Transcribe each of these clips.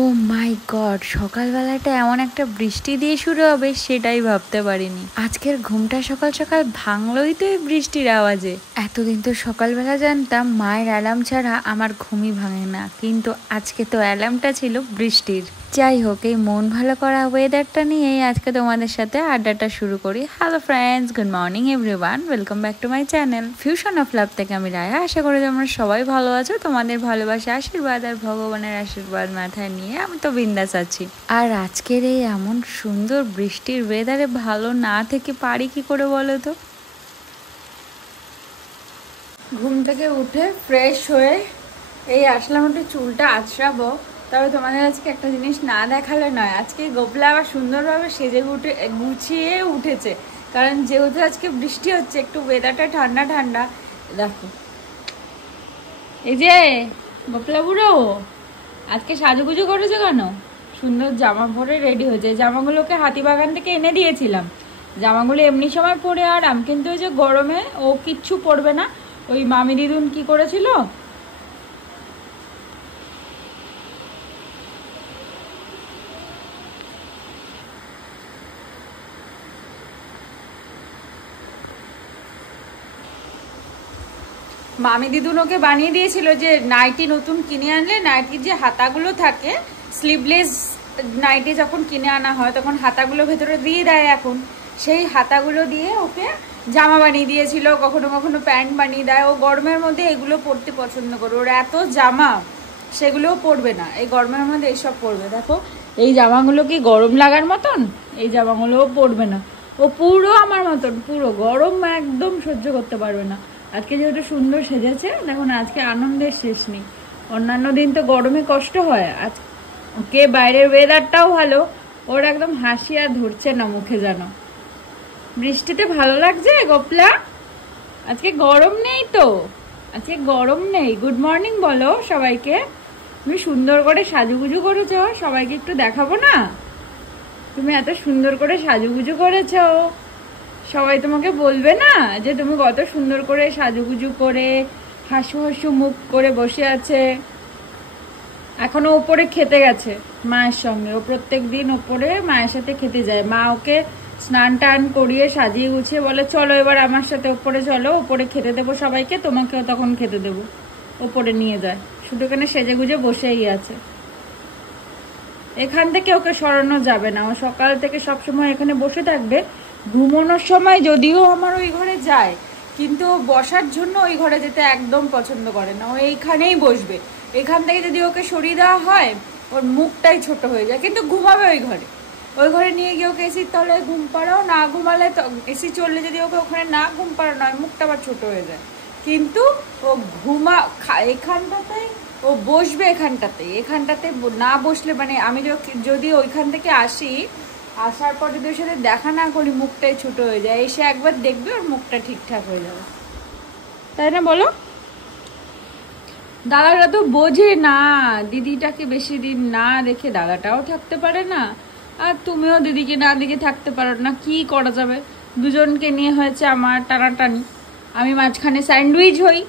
ও মাই god, সকালবেলাটা এমন একটা বৃষ্টি দিয়ে শুরু হবে সেটাই ভাবতে পারিনি। আজকের ঘুমটা সকাল সকাল ভাঙলোই তো এই বৃষ্টির আওয়াজে। এতদিন তো সকালবেলা জানতাম মায়ের অ্যালার্ম ছাড়া আমার ঘুমই ভাঙে না, কিন্তু আজকে তো অ্যালার্মটা ছিল বৃষ্টির। যাই হোক, এই মন ভালো করা ওয়েদারটা নিয়েই আজকে তোমাদের সাথে আড্ডাটা শুরু করি। Hello friends, good morning everyone, welcome back to my channel fusion of love থেকে আমি রায়া। আশা করি তোমরা সবাই ভালো আছো। তোমাদের ভালোবাসা, আশীর্বাদ আর ভগবানের আশীর্বাদ মাথায় নিয়ে আমি তো বিন্দাস আছি। আর আজকের এই এমন সুন্দর বৃষ্টির ওয়েদারে ভালো না থেকে পারি কি করে বলো তো। ঘুম থেকে উঠে ফ্রেশ হয়ে এই আসলাম, একটু চুলটা আঁচড়াবো। তবে তোমাদের আজকে একটা জিনিস না দেখালে নয়, আজকে গোপলা আবার সুন্দরভাবে সেজে গুছিয়ে উঠেছে। কারণ যেহেতু আজকে বৃষ্টি হচ্ছে, একটু ওয়েদারটা ঠান্ডা ঠান্ডা। দেখো এই যে গোপলা বুড়ো আজকে সাজুগুজু করেছে কেন? সুন্দর জামা পরে রেডি হয়েছে। জামাগুলোকে হাতিবাগান থেকে এনে দিয়েছিলাম। জামাগুলো এমনি সময় পরে আরাম, কিন্তু ওই যে গরমে ও কিচ্ছু পরবে না। ওই মামি দিদুন কি করেছিল, মামি দিদুন ওকে বানিয়ে দিয়েছিল যে নাইটি নতুন কিনে আনলে নাইটির যে হাতাগুলো থাকে, স্লিভলেস নাইটি যখন কিনে আনা হয় তখন হাতাগুলো ভেতরে দিয়ে দেয়। এখন সেই হাতাগুলো দিয়ে ওকে জামা বানিয়ে দিয়েছিল, কখনো কখনো প্যান্ট বানিয়ে দেয়। ও গরমের মধ্যে এগুলো পরতে পছন্দ করে। ওর এত জামা, সেগুলোও পরবে না, এই গরমের মধ্যে এইসব পরবে। দেখো এই জামাগুলো কি গরম লাগার মতন? এই জামাগুলোও পরবে না। ও পুরো আমার মতন, পুরো গরম একদম সহ্য করতে পারবে না। আজকে যেহেতু সুন্দর সেজেছে, দেখুন আজকে আনন্দের শেষ নেই। অন্যান্য দিন তো গরমে কষ্ট হয়, আজকে বাইরের ওয়েদারটাও ভালো, ওর একদম হাসি আর ধরছে না মুখে যেন। বৃষ্টিতে ভালো লাগছে গোপলা? আজকে গরম নেই তো, আজকে গরম নেই। গুড মর্নিং বলো সবাইকে। তুমি সুন্দর করে সাজুগুজু করেছো, সবাইকে একটু দেখাবো না? তুমি এত সুন্দর করে সাজুগুজু করেছো, সবাই তোমাকে বলবে না যে তুমি কত সুন্দর করে সাজুগুজু করে হাসু হাসু মুখ করে বসে আছে? এখনো ওপরে খেতে গেছে মায়ের সঙ্গে। ও প্রত্যেক দিন ওপরে মায়ের সাথে খেতে যায়। মা ওকে স্নান টান করিয়ে সাজিয়ে গুছিয়ে বলে চলো এবার আমার সাথে ওপরে চলো, ওপরে খেতে দেবো সবাইকে, তোমাকেও তখন খেতে দেবো। ওপরে নিয়ে যায়, শুধু এখানে সেজে গুজে বসেই আছে। এখান থেকে ওকে সরানো যাবে না, ও সকাল থেকে সবসময় এখানে বসে থাকবে। ঘুমানোর সময় যদিও আমার ওই ঘরে যায়, কিন্তু বসার জন্য ওই ঘরে যেতে একদম পছন্দ করে না। ও এইখানেই বসবে। এখান থেকে যদি ওকে সরিয়ে দেওয়া হয় ওর মুখটাই ছোট হয়ে যায়, কিন্তু ঘুমাবে ওই ঘরে। ওই ঘরে নিয়ে গিয়ে ওকে এসির তলায় ঘুম পাড়াও, না ঘুমালে এসি চললে যদি ওকে ওখানে না ঘুম পাড়ানো হয় মুখটা আবার ছোট হয়ে যায়। কিন্তু ও এখানটাতে ও বসবে, এখানটাতে না বসলে মানে আমি যদি ওইখান থেকে আসি, আসার পর যদি ওর সাথে দেখা না করি মুখটাই ছোট হয়ে যায়। এসে একবার দেখবে ওর মুখটা ঠিকঠাক হয়ে যাবে, তাই না বলো? দাদাটা তো বোঝে না, দিদিটাকে বেশি দিন না দেখে দাদাটাও থাকতে পারে না, আর তুমিও দিদিকে না দেখে থাকতে পারো না। কি করা যাবে, দুজনকে নিয়ে হয়েছে আমার টানাটানি। আমি মাঝখানে স্যান্ডউইচ হই।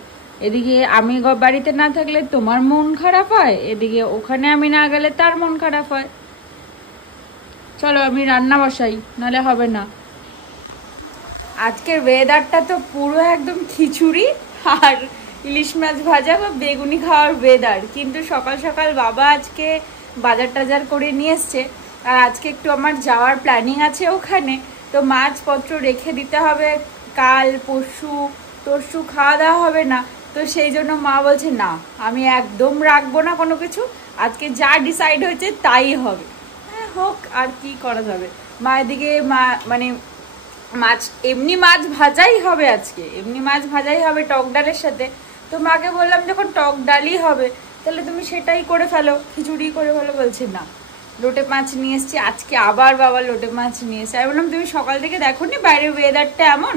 এদিকে আমি বাড়িতে না থাকলে তোমার মন খারাপ হয়, এদিকে ওখানে আমি না গেলে তার মন খারাপ হয়। চলো আমি রান্না বসাই, নাহলে হবে না। আজকের ওয়েদারটা তো পুরো একদম খিচুড়ি আর ইলিশ মাছ ভাজা বা বেগুনি খাওয়ার ওয়েদার। কিন্তু সকাল সকাল বাবা আজকে বাজার টাজার করে নিয়ে এসছে, আর আজকে একটু আমার যাওয়ার প্ল্যানিং আছে ওখানে। তো মাছপত্র রেখে দিতে হবে, কাল পরশু তরশু খাওয়া দাওয়া হবে না। তো সেই জন্য মা বলছে না আমি একদম রাখবো না কোনো কিছু, আজকে যা ডিসাইড হয়েছে তাই হবে। হ্যাঁ হোক, আর কি করা যাবে। মা এদিকে মানে মাছ, এমনি মাছ ভাজাই হবে আজকে, এমনি মাছ ভাজাই হবে টক ডালের সাথে। তো মাকে বললাম যখন টক ডালই হবে তাহলে তুমি সেটাই করে ফেলো, খিচুড়ি করে ফেলো। বলছে না, লোটে মাছ নিয়ে এসছি আজকে, আবার বাবা লোটে মাছ নিয়ে এসছে। আমি বললাম তুমি সকাল থেকে দেখো নি বাইরের ওয়েদারটা এমন?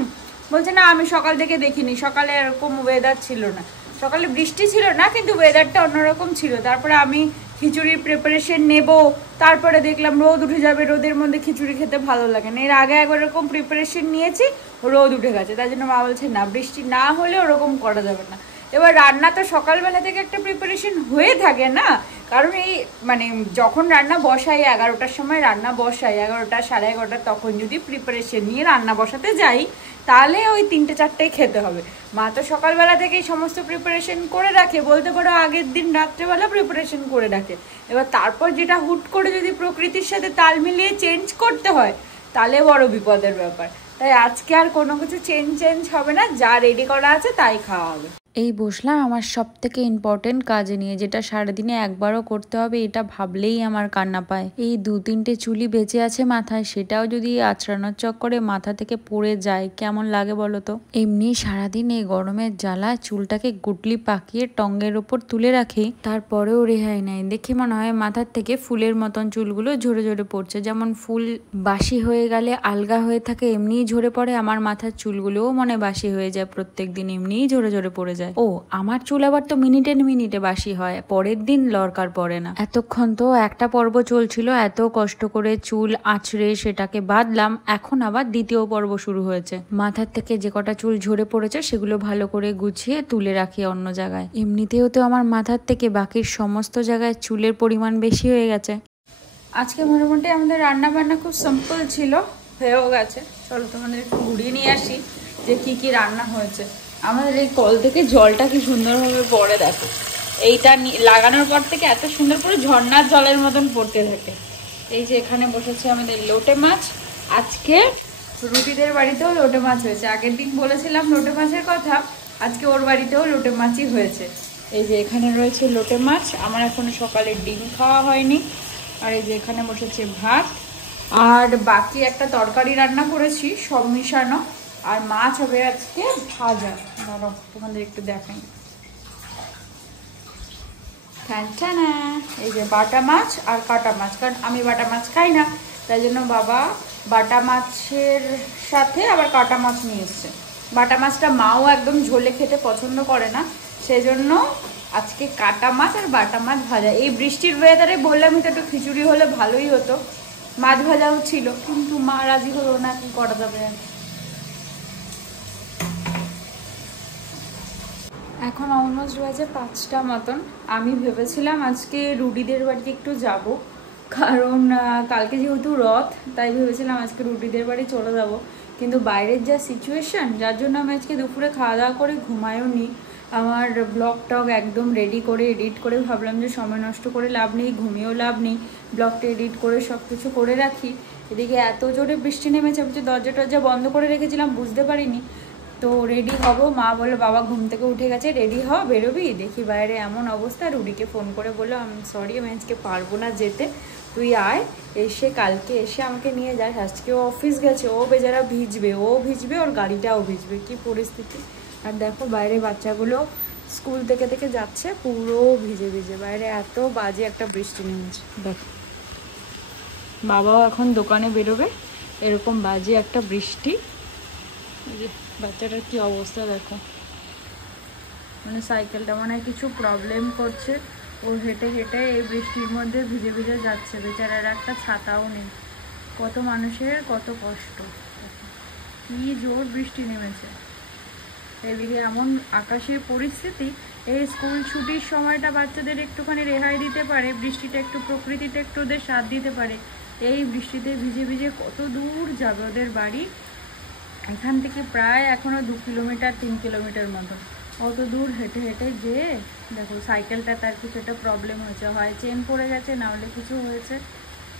বলছে না আমি সকাল থেকে দেখিনি, সকালে এরকম ওয়েদার ছিল না, সকালে বৃষ্টি ছিল না কিন্তু ওয়েদারটা অন্যরকম ছিল। তারপরে আমি খিচুড়ির প্রিপারেশন নেব, তারপরে দেখলাম রোদ উঠে যাবে, রোদের মধ্যে খিচুড়ি খেতে ভালো লাগে না। এর আগে একবার এরকম প্রিপারেশন নিয়েছি, রোদ উঠে গেছে, তাই জন্য মা বলছে না বৃষ্টি না হলে ওরকম করা যাবে না। এবার রান্না তো সকালবেলা থেকে একটা প্রিপারেশন হয়ে থাকে না, কারণ এই মানে যখন রান্না বসাই 11টার সময় রান্না বসাই 11টা 11:30 তখন যদি প্রিপারেশন নিয়ে রান্না বসাতে যাই তাহলে ওই 3টে 4টেই খেতে হবে। মা তো সকালবেলা থেকেই সমস্ত প্রিপারেশন করে রাখে, বলতে পারো আগের দিন রাত্রেবেলা প্রিপারেশন করে রাখে। এবার তারপর যেটা হুট করে যদি প্রকৃতির সাথে তাল মিলিয়ে চেঞ্জ করতে হয় তাহলে বড় বিপদের ব্যাপার। তাই আজকে আর কোনো কিছু চেঞ্জ হবে না, যা রেডি করা আছে তাই খাওয়া হবে। এই বসলাম আমার সব থেকে ইম্পর্টেন্ট কাজে নিয়ে, যেটা সারাদিনে একবারও করতে হবে, এটা ভাবলেই আমার কান্না পায়। এই 2-3টে চুলই বেঁচে আছে মাথায়, সেটাও যদি আঁচড়ানোর চক্করে মাথা থেকে পড়ে যায় কেমন লাগে বলো তো। এমনি সারাদিন এই গরমের জ্বালা চুলটাকে গুটলি পাকিয়ে টঙ্গের ওপর তুলে রাখি, তারপরেও রেহাই নেই। দেখে মনে হয় মাথার থেকে ফুলের মতন চুলগুলো ঝরে ঝরে পড়ছে। যেমন ফুল বাসি হয়ে গেলে আলগা হয়ে থাকে এমনিই ঝরে পড়ে, আমার মাথার চুলগুলোও মনে বাসি হয়ে যায়, প্রত্যেক দিন এমনিই ঝরে ঝরে পড়ে যায়। ও আমার চুল আবার তো মিনিটে বাসি হয়, পরের দিন লরকার পড়ে না। এতক্ষণ তো একটা পর্ব চলছিল, এত কষ্ট করে চুল আঁচড়ে সেটাকে বাঁধলাম, এখন আবার দ্বিতীয় পর্ব শুরু হয়েছে। মাথার থেকে যে কটা চুল ঝরে পড়েছে সেগুলো ভালো করে গুছিয়ে তুলে রাখি অন্য জায়গায়। এমনিতেও তো আমার মাথার থেকে বাকির সমস্ত জায়গায় চুলের পরিমাণ বেশি হয়ে গেছে। আজকে মোটামুটি আমাদের রান্না বান্না খুব সিম্পল ছিল, হয়েও গেছে। চলো তোমাদের একটু ঘুরিয়ে নিয়ে আসি যে কি রান্না হয়েছে। আমাদের এই কল থেকে জলটা কি সুন্দরভাবে পড়ে দেখো, এইটা লাগানোর পর থেকে এত সুন্দর করে ঝর্ণার জলের মতন পড়তে থাকে। এই যে এখানে বসেছে আমাদের লোটে মাছ, আজকে রুটিদের বাড়িতেও লোটে মাছ হয়েছে। আগের দিন বলেছিলাম লোটে মাছের কথা, আজকে ওর বাড়িতেও লোটে মাছই হয়েছে। এই যে এখানে রয়েছে লোটে মাছ, আমার এখনো সকালে ডিম খাওয়া হয়নি। আর এই যে এখানে বসেছে ভাত, আর বাকি একটা তরকারি রান্না করেছি সব মিশানো, আর মাছ হবে আজকে ভাজা। ধরো তোমাদের একটু দেখাই, এই যে বাটা মাছ আর কাটা মাছ, কারণ আমি বাটা মাছ খাই না, তাই জন্য বাবা বাটা মাছের সাথে আবার কাটা মাছ নিয়ে এসছে। বাটা মাছটা মাও একদম ঝোলে খেতে পছন্দ করে না, সেজন্য আজকে কাটা মাছ আর বাটা মাছ ভাজা। এই বৃষ্টির ওয়েদারে বললামই তো একটু খিচুড়ি হলে ভালোই হতো, মাছ ভাজাও ছিল, কিন্তু মা রাজি হলো না, কি করা যাবে। এখন অলমোস্ট বাজে 5টা মতন। আমি ভেবেছিলাম আজকে রুডিদের বাড়িতে একটু যাব, কারণ কালকে যেহেতু রথ, তাই ভেবেছিলাম আজকে রুডিদের বাড়ি চলে যাব। কিন্তু বাইরের যা সিচুয়েশান, যার জন্য আমি আজকে দুপুরে খাওয়া দাওয়া করে ঘুমায়ও নি। আমার ব্লগ টগ একদম রেডি করে এডিট করে ভাবলাম যে সময় নষ্ট করে লাভ নেই, ঘুমিয়েও লাভ নেই, ব্লগটা এডিট করে সব কিছু করে রাখি। এদিকে এত জোরে বৃষ্টি নেমেছে, আমি যে দরজা টরজা বন্ধ করে রেখেছিলাম বুঝতে পারিনি। তো রেডি হব, মা বললো বাবা ঘুম থেকে উঠে গেছে, রেডি হ বেরোবি। দেখি বাইরে এমন অবস্থা, রুডিকে ফোন করে বললো আমি সরি, আমি আজকে পারবো না যেতে, তুই আয়, এসে কালকে এসে আমাকে নিয়ে যাস। আজকে ও অফিস গেছে, ও বেচারা ভিজবে, ও ভিজবে, ওর গাড়িটাও ভিজবে, কি পরিস্থিতি। আর দেখো বাইরে বাচ্চাগুলো স্কুল থেকে যাচ্ছে পুরো ভিজে ভিজে, বাইরে এত বাজে একটা বৃষ্টি নেমেছে। দেখো বাবাও এখন দোকানে বেরোবে, এরকম বাজে একটা বৃষ্টি। বাচ্চাটার কি অবস্থা দেখো, মানে সাইকেলটা মানে কিছু প্রবলেম করছে, ও হেঁটে হেঁটে এই বৃষ্টির মধ্যে ভিজে ভিজে যাচ্ছে, বেচারার একটা ছাতাও নেই। কত মানুষের কত কষ্ট, কি জোর বৃষ্টি নেমেছে। এদিকে এমন আকাশের পরিস্থিতি, এই স্কুল ছুটির সময়টা বাচ্চাদের একটুখানি রেহাই দিতে পারে, বৃষ্টিটা একটু প্রকৃতিটা একটু ওদের সাথ দিতে পারে। এই বৃষ্টিতে ভিজে ভিজে কত দূর যাবে ওদের বাড়ি, এখান থেকে প্রায় এখনো 2 কিলোমিটার 3 কিলোমিটার মতো, অত দূর হেঁটে হেঁটে যেয়ে দেখো সাইকেলটা তার কিছু একটা প্রবলেম হয়েছে, হয় চেন পড়ে গেছে, না হলে কিছু হয়েছে।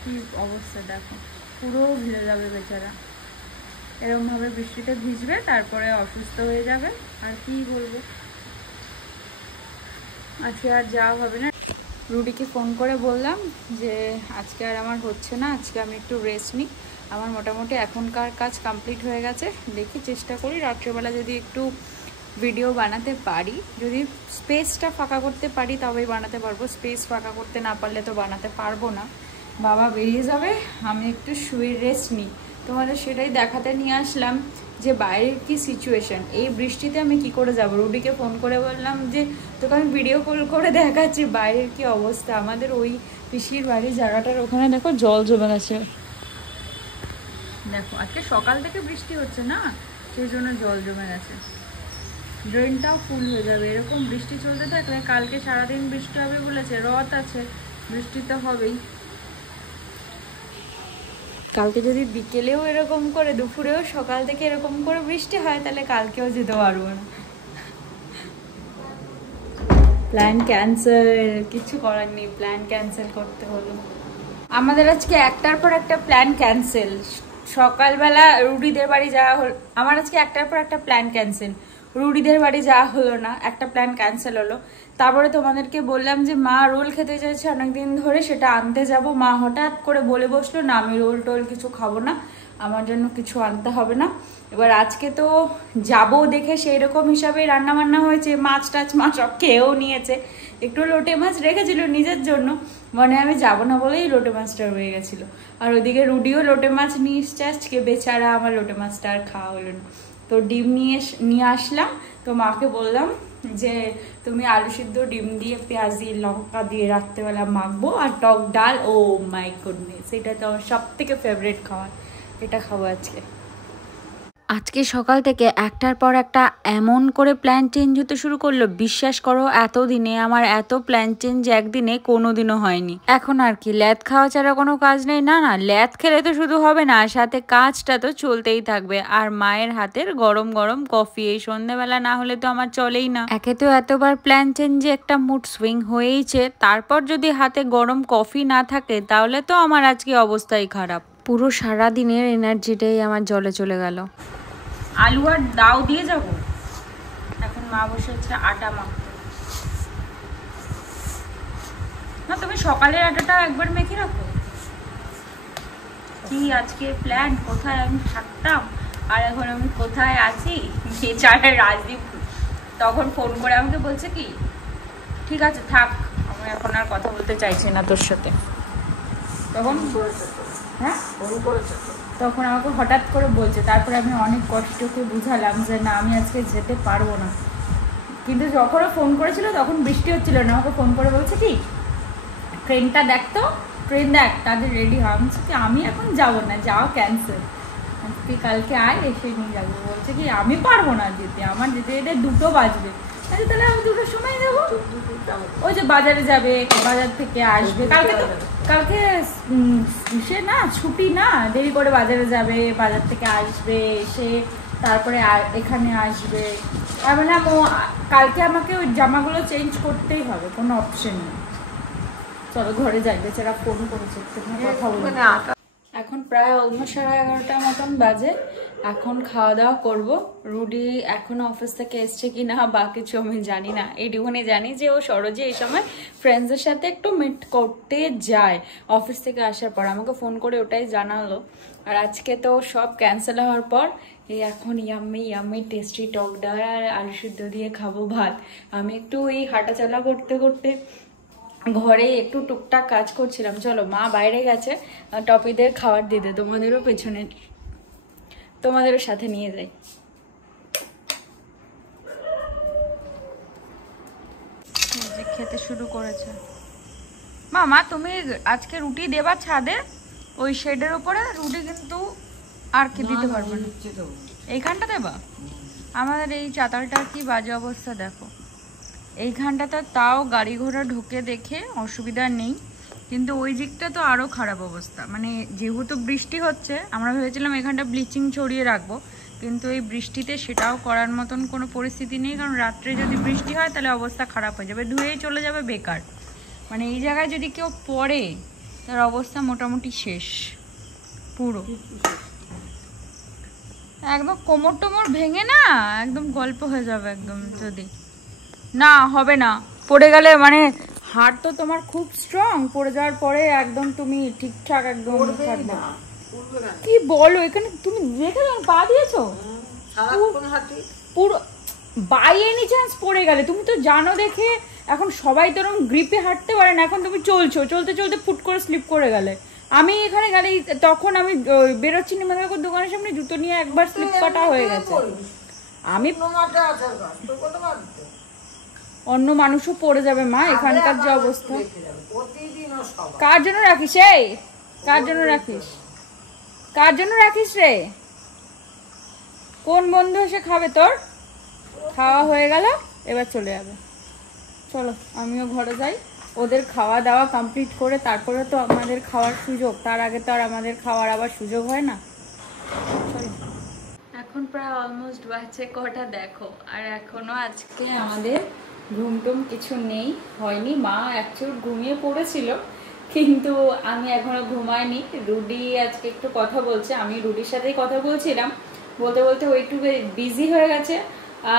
কি অবস্থা দেখো, পুরো ভিজে যাবে বেচারা। এরকমভাবে বৃষ্টিতে ভিজবে, তারপরে অসুস্থ হয়ে যাবে। আর কি বলবো, আজকে আর যাওয়া হবে না। রুডিকে ফোন করে বললাম যে আজকে আর আমার হচ্ছে না, আজকে আমি একটু রেস্ট নিই। আমার মোটামুটি এখনকার কাজ কমপ্লিট হয়ে গেছে, দেখি চেষ্টা করি রাত্রেবেলা যদি একটু ভিডিও বানাতে পারি, যদি স্পেসটা ফাঁকা করতে পারি তবেই বানাতে পারবো, স্পেস ফাঁকা করতে না পারলে তো বানাতে পারবো না। বাবা বেরিয়ে যাবে, আমি একটু শুয়ে রেস্ট নিই। তোমাদের সেটাই দেখাতে নিয়ে আসলাম যে বাইরের কি সিচুয়েশন, এই বৃষ্টিতে আমি কি করে যাব। রুডিকে ফোন করে বললাম যে তোকে আমি ভিডিও কল করে দেখাচ্ছি বাইরের কি অবস্থা। আমাদের ওই পিসির বাড়ির জায়গাটার ওখানে দেখো জল জমে গেছে, দেখো আজকে সকাল থেকে বৃষ্টি হচ্ছে না, সেই জন্য জল জমে গেছে। ড্রেনটাও ফুল হয়ে যাবে। এরকম বৃষ্টি চলতে থাকলে কালকে সারাদিন বৃষ্টি হবে বলেছে, রথ আছে, বৃষ্টি তো হবেই। কালকে যদি বিকেলেও এরকম করে, দুপুরেও সকাল থেকে এরকম করে বৃষ্টি হয়, তাহলে কালকেও যেতে পারবো না। প্ল্যান ক্যান্সেল, কিছু করার নেই, প্ল্যান ক্যান্সেল করতে হলো। আমাদের আজকে একটার পর একটা প্ল্যান ক্যান্সেল। সকালবেলা রুডিদের বাড়ি যাওয়া হলো, আমার আজকে একটার পর একটা প্ল্যান ক্যান্সেল। রুডিদের বাড়ি যাওয়া হলো না, একটা প্ল্যান ক্যান্সেল হলো। তারপরে তোমাদেরকে বললাম যে মা রোল খেতে চাইছে অনেকদিন ধরে, সেটা আনতে যাব। মা হঠাৎ করে বলে বসলো না আমি রোল টোল কিছু খাবো না, আমার জন্য কিছু আনতে হবে না। এবার আজকে তো যাবো দেখে সেই রকম হিসাবে রান্না বান্না হয়েছে, মাছ টাছ মা সব খেয়েও নিয়েছে। একটু লোটে মাছ রেখেছিল নিজের জন্য, মানে আমি যাবো না বলেই লোটে মাছটা রয়ে গেছিলো। আর ওইদিকে রুডিও লোটে মাছ নিয়ে এসছে আজকে, বেচারা আমার লোটে মাছটা আর খাওয়া হলো না। তো ডিম নিয়ে আসলাম, তো মাকে বললাম যে তুমি আলু সিদ্ধ ডিম দিয়ে পেঁয়াজ দিয়ে লঙ্কা দিয়ে রাত্রেবেলা মাখবো, আর টক ডাল। ও মাই গুডনেস, এটা তো আমার সব থেকে ফেভারিট খাবার, এটা খাবো আজকে। আজকে সকাল থেকে একটার পর একটা এমন করে প্ল্যান চেঞ্জ হতে শুরু করলো, বিশ্বাস করো এতদিনে আমার এত প্ল্যান চেঞ্জ একদিনে কোনোদিনও হয়নি। এখন আর কি ল্যাদ খাওয়া ছাড়া কোনো কাজ নেই। না না, ল্যাদ খেলে তো শুধু হবে না, সাথে কাজটা তো চলতেই থাকবে। আর মায়ের হাতের গরম গরম কফি এই সন্ধ্যাবেলা না হলে তো আমার চলেই না। একে তো এতবার প্ল্যান চেঞ্জে একটা মুড সুইং হয়েইছে, তারপর যদি হাতে গরম কফি না থাকে তাহলে তো আমার আজকে অবস্থাই খারাপ। পুরো সারা দিনের এনার্জিটাই আমার জলে চলে গেল। আলু আর দাও দিয়ে যাব। এখন মা বসে হচ্ছে আটা মাখতে। না তুমি সকালের আটাটা একবার মেখে রাখো। কি আজকে প্ল্যান, কোথায় আমি থাকতাম আর এখন আমি কোথায় আছি। বেচারা রাজদীপ তখন ফোন করে আমাকে বলছে কি ঠিক আছে থাক, আমি এখন আর কথা বলতে চাইছি না তোর সাথে। তখন হ্যাঁ ফোন করেছে, তখন আমাকে হঠাৎ করে বলছে। তারপরে আমি অনেক কষ্টকে বুঝালাম যে না আমি আজকে যেতে পারবো না। কিন্তু যখন ফোন করেছিল তখন বৃষ্টি হচ্ছিল না, আমাকে ফোন করে বলছে কি ট্রেনটা দেখতো, ট্রেন দেখ তাদের রেডি হয়। আমি বলছি কি আমি এখন যাবো না, যাওয়া ক্যান্সেল, তুই কালকে আয় এসে নিয়ে যাবো। বলছে কি আমি পারবো না যেতে, আমার যেতে যেতে 2টো বাজবে। আচ্ছা তাহলে আমি 2টোর সময় যাবো। ওই যে বাজারে যাবে, বাজার থেকে আসবে, কালকে সে না ছুটি না, দেরি করে বাজারে যাবে, বাজার থেকে আসবে, এসে তারপরে এখানে আসবে। আর বললাম ও কালকে আমাকে ওই জামাগুলো চেঞ্জ করতেই হবে, কোনো অপশন নেই। চলো ঘরে যাই, বেচারা ফোন করেছে, কথা বলবো। এখন প্রায় অলমোস্ট 11:30 মতন বাজে। এখন খাওয়া দাওয়া করবো। রুডি এখন অফিস থেকে এসছে কিনা বা কিছু আমি জানি না, এইটুকুনি জানি যে ও সরোজে এই সময় ফ্রেন্ডসদের সাথে একটু মিট করতে যায় অফিস থেকে আসার পর, আমাকে ফোন করে ওটাই জানালো। আর আজকে তো সব ক্যান্সেল হওয়ার পর এই এখন ইয়াম্মি টেস্টি টক ডাল আর আলু সিদ্ধ দিয়ে খাবো ভাত। আমি একটু এই হাঁটাচলা করতে করতে ঘরে একটু টুকটাক কাজ করছিলাম। চলো মা বাইরে গেছে, টপিদের খাবার দিতে, তোমাদেরও পেছনে তোমাদেরও সাথে নিয়ে যাই। খেতে শুরু করেছে মা তুমি আজকে রুটি দেবা ছাদে ওই শেডের উপরে? রুটি কিন্তু আর কি দিতে পারবে না, এইখানটা দেবা? আমাদের এই চাতালটার কি বাজে অবস্থা দেখো। এইখানটাতে তাও গাড়ি ঘোড়া ঢোকে দেখে অসুবিধা নেই, কিন্তু ওই দিকটা তো আরও খারাপ অবস্থা। মানে যেহেতু বৃষ্টি হচ্ছে, আমরা ভেবেছিলাম এখানটা ব্লিচিং ছড়িয়ে রাখবো, কিন্তু এই বৃষ্টিতে সেটাও করার মতন কোনো পরিস্থিতি নেই, কারণ রাত্রে যদি বৃষ্টি হয় তাহলে অবস্থা খারাপ হয়ে যাবে, ধুয়েই চলে যাবে বেকার। মানে এই জায়গায় যদি কেউ পড়ে তার অবস্থা মোটামুটি শেষ পুরো, একদম কোমর টোমর ভেঙে না একদম গল্প হয়ে যাবে একদম। যদি না হবে না, পড়ে গেলে মানে হাড় তো তোমার খুব স্ট্রং, পড়ে যাওয়ার পরে একদম তুমি ঠিকঠাক একদম থাকবে। কি বলো, এখানে তুমি দেখে পা দিয়েছো পুরো, বাই এনি চান্স পড়ে গেলে, তুমি তো জানো দেখে এখন সবাই তো এরকম গ্রিপে হাঁটতে পারে না। এখন তুমি চলতে চলতে ফুট করে স্লিপ করে গেলে, আমি এখানে গেলেই তখন আমি বেরোচ্ছি নিমাদার দোকানের সামনে, জুতো নিয়ে একবার স্লিপ কাটা হয়ে গেছে। আমি অন্য মানুষও পড়ে যাবে মা, এখানকার যে অবস্থা। কার জন্য রাখিস এই, কার জন্য রাখিস রে? কোন বন্ধু এসে খাবে তোর? খাওয়া হয়ে গেল, এবার চলে যাবে। চলো আমিও ঘরে যাই, ওদের খাওয়া দাওয়া কমপ্লিট করে তারপরে তো আমাদের খাওয়ার সুযোগ, তার আগে তো আর আমাদের খাওয়ার আবার সুযোগ হয় না। চলো, এখন প্রায় অলমোস্ট বাজছে কটা দেখো, আর এখনো আজকে আমাদের ঘুমটুম কিছু নেই, হয়নি। মা অ্যাকচুয়ালি ঘুমিয়ে পড়েছিল, কিন্তু আমি এখনো ঘুমাইনি। রুডি আজকে একটু কথা বলছে, আমি রুডির সাথেই কথা বলছিলাম, বলতে বলতে ও একটু বিজি হয়ে গেছে।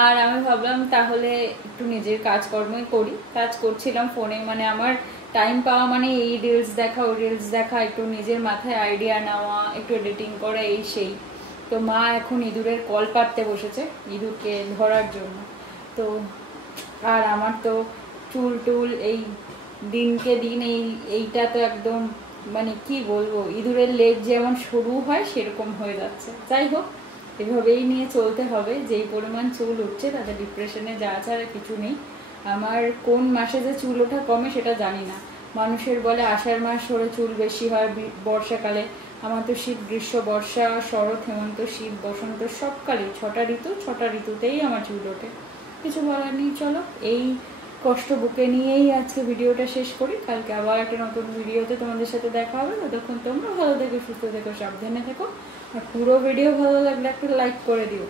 আর আমি ভাবলাম তাহলে একটু নিজের কাজকর্মই করি, কাজ করছিলাম ফোনে, মানে আমার টাইম পাওয়া মানে এই রিলস দেখা ওই রিলস দেখা, একটু নিজের মাথায় আইডিয়া নেওয়া, একটু এডিটিং করা, এই সেই। তো মা এখন ইঁদুরের কল পাততে বসেছে ইঁদুরকে ধরার জন্য। তো আর আমার তো চুল টুল এই দিনকে দিন এইটা তো একদম মানে কি বলবো, ইঁদুরের লেজ যেমন সরু হয় সেরকম হয়ে যাচ্ছে। যাই হোক, এভাবেই নিয়ে চলতে হবে। যেই পরিমাণ চুল উঠছে তাতে ডিপ্রেশনে যাওয়া ছাড়া কিছু নেই। আমার কোন মাসে যে চুল ওঠা কমে সেটা জানি না। মানুষের বলে আষাঢ় মাস হলে চুল বেশি হয় বর্ষাকালে, আমার তো শীত গ্রীষ্ম বর্ষা শরৎ হেমন্ত শীত বসন্ত সবকালে 6টা ঋতু, 6টা ঋতুতেই আমার চুল ওঠে, কিছু বলার নেই। চলো এই কষ্ট বুকে নিয়েই আজকে ভিডিওটা শেষ করি, কালকে আবার একটা নতুন ভিডিওতে তোমাদের সাথে দেখা হবে। ততক্ষণ তোমরা ভালো থেকো, সুস্থ থেকো, সাবধানে থেকো। আর পুরো ভিডিও ভালো লাগলে একটা লাইক করে দিও,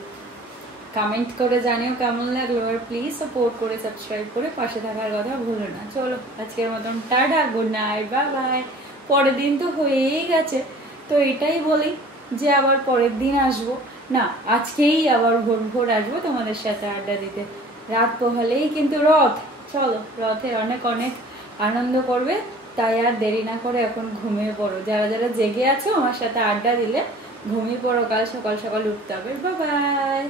কমেন্ট করে জানিও কেমন লাগলো, আর প্লিজ সাপোর্ট করে সাবস্ক্রাইব করে পাশে থাকার কথা ভুলো না। চলো আজকের মতন tata, good night, bye bye. পরের দিন তো হয়েই গেছে, তো এটাই বলি যে আবার পরের দিন আসবো না, আজকেই আবার ভোর ভোর আসবো তোমাদের সাথে আড্ডা দিতে। রাত পোহালেই কিন্তু রথ, চলো রথে অনেক অনেক আনন্দ করবে। তাই আর দেরি না করে এখন ঘুমিয়ে পড়ো, যারা যারা জেগে আছো আমার সাথে আড্ডা দিলে ঘুমিয়ে পড়ো, কাল সকাল সকাল উঠতে হবে। Bye bye.